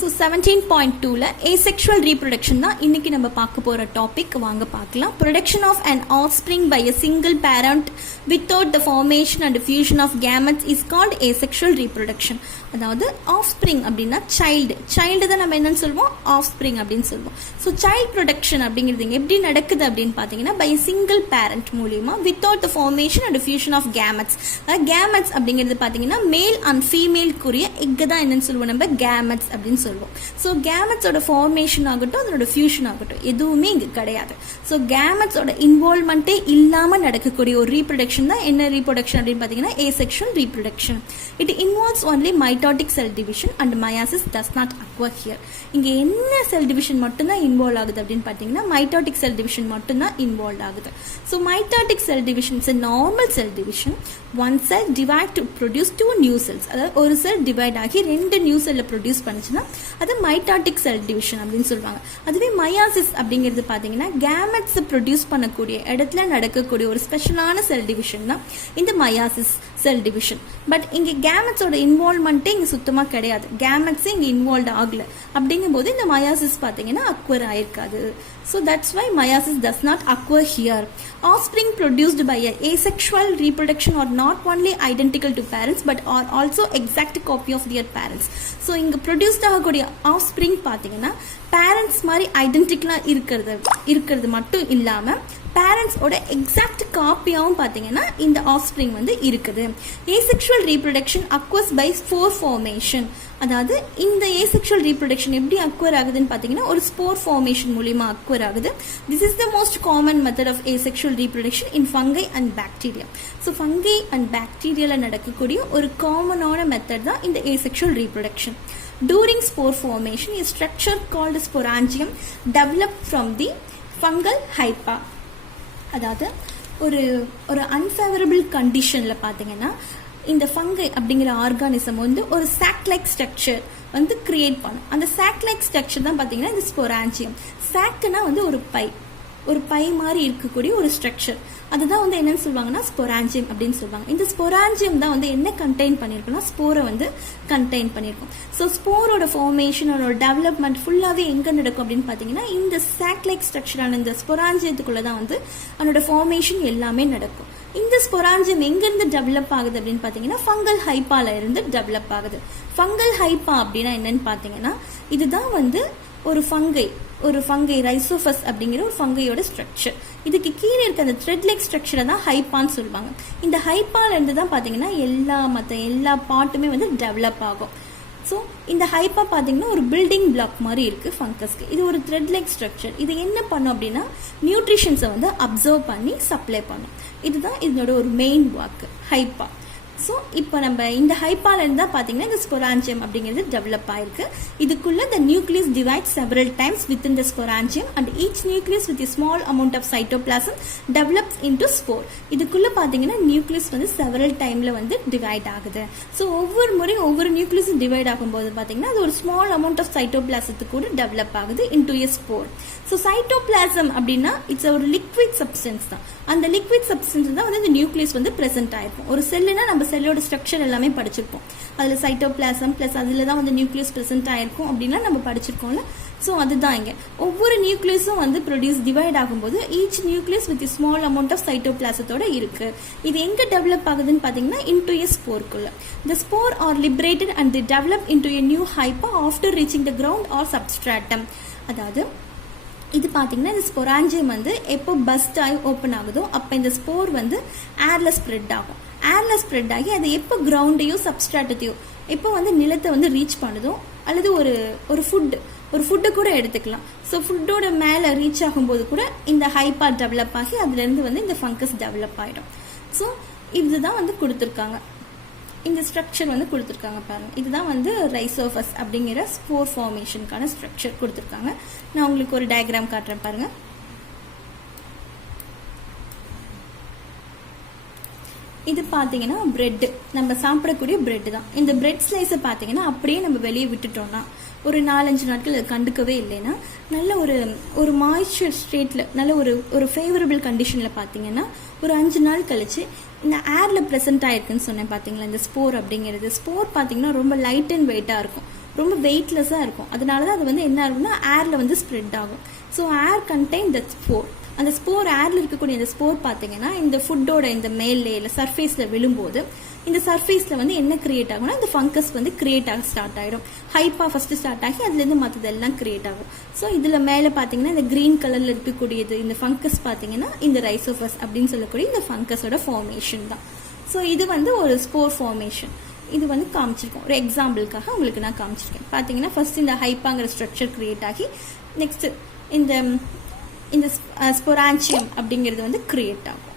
So 17.2ல asexual reproduction தான் இன்னைக்கு நம்ம பார்க்க போகிற டாபிக். வாங்க பார்க்கலாம். Production of an offspring by a single parent without the formation and fusion of gametes is called asexual reproduction. அதாவது ஆஃப்ஸ்பிரிங் அப்படின்னா சைல்டு தான் நம்ம என்னன்னு சொல்லுவோம், ஆஃப்ஸ்பிரிங் அப்படின்னு சொல்லுவோம். ஸோ சைல்ட் ப்ரொடக்ஷன் அப்படிங்கிறது எப்படி நடக்குது அப்படின்னு பார்த்தீங்கன்னா பை சிங்கிள் பேரண்ட் மூலியமா without the formation and fusion of gametes. Gametes அப்படிங்கிறது பார்த்தீங்கன்னா மேல் அண்ட் ஃபீமேல்க்குரிய எக்கு தான் என்னன்னு சொல்லுவோம் நம்ம கேமெட்ஸ் அப்படின்னு சொல்லுவோம். ஸோ கேமெட்ஸோட ஃபார்மேஷன் ஆகட்டும் அதோட ஃபியூஷன் ஆகட்டும் எதுவுமே இங்கே கிடையாது. ஸோ கேமெட்ஸோட இன்வால்வ்மெண்ட்டே இல்லாமல் நடக்கக்கூடிய ஒரு ரீப்ரொடக்ஷன் தான் என்ன ரீப்ரொடக்ஷன் அப்படின்னு பார்த்தீங்கன்னா asexual reproduction. It involves only mitotic cell division and meiosis does not occur here. இங்கே என்ன செல் டிவிஷன் மட்டும்தான் இன்வால்வ் ஆகுது அப்படின்னு பார்த்தீங்கன்னா மைட்டாட்டிக் செல் டிவிஷன் மட்டும்தான் இன்வால்வ் ஆகுது. So mitotic cell division is normal cell division. One cell divide to produce 2 new cells. அதாவது ஒரு செல் டிவைட் ஆகி 2 நியூ செல்லை ப்ரொடியூஸ் பண்ணுச்சுன்னா அது மைட்டாட்டிக் செல் டிவிஷன் அப்படின்னு சொல்லுவாங்க. அதுவே மயாசிஸ் அப்படிங்கிறது பார்த்தீங்கன்னா கேமெட்ஸ் ப்ரொடியூஸ் பண்ணக்கூடிய இடத்துல நடக்கக்கூடிய ஒரு ஸ்பெஷலான செல் டிவிஷன் தான் இந்த மயாசிஸ் செல் டிவிஷன். பட் இங்கே கேமெட்ஸோட இன்வால்வ்மெண்ட்டே இங்கே சுத்தமாக கிடையாது. கேமெட்ஸே இங்கே இன்வால்வ் ஆகல அப்படிங்கும்போது இந்த மயாசிஸ் பார்த்தீங்கன்னா அக்வயர் ஆயிருக்காது. So that's why meiosis does not acquire here. Offspring produced by a asexual reproduction are not only identical to parents but are also exact copy of their parents. So இங்கே produced ஆகக்கூடிய offspring பார்த்தீங்கன்னா parents மாதிரி ஐடென்டிக்கலாக இருக்கிறது மட்டும் இல்லாமல் பேரண்ட்ஸோட exact காப்பியாகவும் பார்த்தீங்கன்னா இந்த ஆஃப்ஸ்பிரிங் வந்து இருக்குது. asexual reproduction occurs by spore formation. அதாவது இந்த asexual reproduction எப்படி அக்வயர் ஆகுதுன்னு பார்த்தீங்கன்னா ஒரு ஸ்போர் ஃபார்மேஷன் மூலியமா அக்வயர் ஆகுது. This is the most common method of asexual reproduction in fungi and bacteria. So fungi and பாக்டீரியாவில் நடக்கக்கூடிய ஒரு காமனான மெத்தட் தான் இந்த asexual reproduction. During spore formation, a structure called sporangium developed from the fungal hypa. அதாவது ஒரு unfavourable கண்டிஷனில் பார்த்தீங்கன்னா இந்த ஃபங்கை அப்படிங்கிற ஆர்கானிசம் வந்து ஒரு சாக் லைக் ஸ்ட்ரக்சர் வந்து கிரியேட் பண்ணும். அந்த சாக் லைக் ஸ்ட்ரக்சர் தான் பார்த்தீங்கன்னா இந்த ஸ்பொராஞ்சியம். சாக்குனா வந்து ஒரு பை மாதிரி இருக்கக்கூடிய ஒரு ஸ்ட்ரக்சர். அதுதான் வந்து என்னன்னு சொல்லுவாங்கன்னா ஸ்பொராஞ்சியம் அப்படின்னு சொல்லுவாங்க. இந்த ஸ்பொராஞ்சியம் தான் வந்து என்ன கண்டெயின் பண்ணியிருக்குன்னா ஸ்போரை வந்து கண்டெயின் பண்ணியிருக்கும். ஸோ ஸ்போரோட ஃபார்மேஷன் அதோட டெவலப்மெண்ட் ஃபுல்லாகவே எங்கே நடக்கும் அப்படின்னு பார்த்தீங்கன்னா இந்த சாக் லைக் ஸ்ட்ரக்சரான இந்த ஸ்பொராஞ்சியத்துக்குள்ளே தான் வந்து அதோட ஃபார்மேஷன் எல்லாமே நடக்கும். இந்த ஸ்பொராஞ்சியம் எங்கேருந்து டெவலப் ஆகுது அப்படின்னு பார்த்தீங்கன்னா ஃபங்கல் ஹைப்பால இருந்து டெவலப் ஆகுது. ஃபங்கல் ஹைப்பா அப்படின்னா என்னன்னு பார்த்தீங்கன்னா இதுதான் வந்து ஒரு ஃபங்கை ரைசோஃபஸ் அப்படிங்கிற ஒரு ஃபங்கையோட ஸ்ட்ரக்சர். இதுக்கு கீழே இருக்க அந்த த்ரெட் லைக் ஸ்ட்ரக்சரை தான் ஹைப்பான்னு சொல்லுவாங்க. இந்த ஹைப்பால இருந்து தான் பார்த்தீங்கன்னா எல்லா பார்ட்டுமே வந்து டெவலப் ஆகும். ஸோ இந்த ஹைப்பா பார்த்தீங்கன்னா ஒரு பில்டிங் பிளாக் மாதிரி இருக்குது ஃபங்கஸ்க்கு. இது ஒரு த்ரெட் லைக் ஸ்ட்ரக்சர். இது என்ன பண்ணும் அப்படின்னா நியூட்ரிஷன்ஸை வந்து அப்சர்வ் பண்ணி சப்ளை பண்ணும். இதுதான் இதனோட ஒரு மெயின் ஒர்க் ஹைப்பா. ஸோ இப்போ நம்ம இந்த ஹைப்பால இருந்தா பார்த்தீங்கன்னா இந்த ஸ்பொராஞ்சியம் அப்படிங்கிறது டெவலப் ஆயிருக்கு. இதுக்குள்ள the nucleus divides several times within the sporangium and each nucleus with a small amount of cytoplasm develops into spore. இதுக்குள்ள பார்த்தீங்கன்னா நியூக்ளியஸ் வந்து several டைம்ல வந்து டிவைட் ஆகுது. ஸோ ஒவ்வொரு முறையும் ஒவ்வொரு நியூக்ளியஸும் டிவைட் ஆகும்போது பார்த்தீங்கன்னா அது ஒரு ஸ்மால் அமௌண்ட் ஆஃப் சைட்டோபிளாசத்துக்கு கூட டெவலப் ஆகுது into a spore. So cytoplasm அப்படின்னா இட்ஸ் ஒரு லிக்விட் சப்ஸ்டன்ஸ் தான். அந்த லிக்விட் சப்ஸ்டன்ஸ் தான் வந்து இந்த நியூக்ளியஸ் வந்து பிரசென்ட் ஆயிருக்கும். ஒரு செல்லுனா நம்ம செல்லோட ஸ்ட்ரக்சர் எல்லாமே படிச்சிருப்போம். அதில் சைட்டோபிளாசம் ப்ளஸ் அதில் தான் வந்து நியூக்ளியஸ் பிரசென்ட் ஆயிருக்கும் அப்படின்னா நம்ம படிச்சிருக்கோம்ல. ஸோ அதுதான் இங்கே ஒவ்வொரு நியூக்ளியஸும் வந்து டிவைட் ஆகும்போது each nucleus with small amount of சைட்டோபிளாசத்தோட இருக்கு. இது எங்கே டெவலப் ஆகுதுன்னு பார்த்தீங்கன்னா இன்டு எ ஸ்போர்க்குள்ள. The spore are liberated and the develop into a new hypha after reaching the ground or substratum. அதாவது இது பார்த்தீங்கன்னா இந்த ஸ்பொராஞ்சியம் வந்து எப்போ பஸ்ட் ஆகி ஓப்பன் ஆகுதோ அப்போ இந்த ஸ்போர் வந்து ஏர்ல ஸ்ப்ரெட் ஆகும். ஏர்ல ஸ்ப்ரெட் ஆகி அது எப்போ கிரவுண்டையோ சப்ஸ்ட்ராட்டத்தையோ எப்போ வந்து நிலத்தை வந்து ரீச் பண்ணுதோ அல்லது ஒரு ஃபுட்டை கூட எடுத்துக்கலாம். ஸோ ஃபுட்டோட மேலே ரீச் ஆகும்போது கூட இந்த ஹைப்பா டெவலப் ஆகி அதுலேருந்து வந்து இந்த ஃபங்கஸ் டெவலப் ஆகிடும். ஸோ இதுதான் வந்து கொடுத்துருக்காங்க. இந்த ஸ்ட்ரக்சர் வந்து கொடுத்துருக்காங்க பாருங்க. இதுதான் வந்து ரைசோஃபஸ் அப்படிங்கிற ஸ்போர் ஃபார்மேஷனுக்கான ஸ்ட்ரக்சர் கொடுத்துருக்காங்க. நான் உங்களுக்கு ஒரு டயக்ராம் காட்டுறேன் பாருங்க. இது பார்த்தீங்கன்னா பிரெட், நம்ம சாப்பிடக்கூடிய பிரெட் தான். இந்த பிரெட் ஸ்லைஸை பார்த்தீங்கன்னா அப்படியே நம்ம வெளியே விட்டுட்டோம்னா ஒரு 4-5 நாட்கள் கண்டுக்கவே இல்லைன்னா நல்ல ஒரு மாய்ஸ்சர் ஸ்டேட்டில் நல்ல ஒரு ஃபேவரபிள் கண்டிஷனில் பார்த்தீங்கன்னா ஒரு 5 நாள் கழிச்சு இந்த ஏரில் ப்ரெசென்ட் ஆயிருக்குன்னு சொன்னேன் பார்த்தீங்களா. இந்த ஸ்போர் அப்படிங்கிறது ஸ்போர் பார்த்தீங்கன்னா ரொம்ப லைட் அண்ட் வெயிட்டாக இருக்கும். ரொம்ப வெயிட்லெஸ்ஸாக இருக்கும். அதனால தான் அது வந்து என்ன ஆகும்னா ஏரில் வந்து ஸ்ப்ரெட் ஆகும். So air contain the spore. அந்த ஸ்போர் ஏரில் இருக்கக்கூடிய அந்த ஸ்போர் பார்த்தீங்கன்னா இந்த ஃபுட்டோட இந்த மேல் லேயரில் சர்ஃபேஸில் விழும்போது இந்த சர்ஃபேஸில் வந்து என்ன கிரியேட் ஆகும்னா இந்த ஃபங்கஸ் வந்து கிரியேட் ஆக ஸ்டார்ட் ஆகிடும். ஹைப்பாக ஃபஸ்ட்டு ஸ்டார்ட் ஆகி அதுலேருந்து மற்றதெல்லாம் கிரியேட் ஆகும். ஸோ இதில் மேலே பார்த்தீங்கன்னா இந்த க்ரீன் கலரில் இருக்கக்கூடியது இந்த ஃபங்கஸ் பார்த்தீங்கன்னா இந்த ரைசோஃபஸ் அப்படின்னு சொல்லக்கூடிய இந்த ஃபங்கஸோட ஃபார்மேஷன் தான். ஸோ இது வந்து ஒரு ஸ்போர் ஃபார்மேஷன். இது வந்து காமிச்சிருக்கோம், ஒரு எக்ஸாம்பிளுக்காக உங்களுக்கு நான் காமிச்சிருக்கேன். பார்த்தீங்கன்னா ஃபர்ஸ்ட் இந்த ஹைப்பாங்கிற ஸ்ட்ரக்சர் கிரியேட் ஆகி நெக்ஸ்ட் இந்த ஸ்பொரான்சியம் அப்படிங்கிறது வந்து கிரியேட் ஆகும்.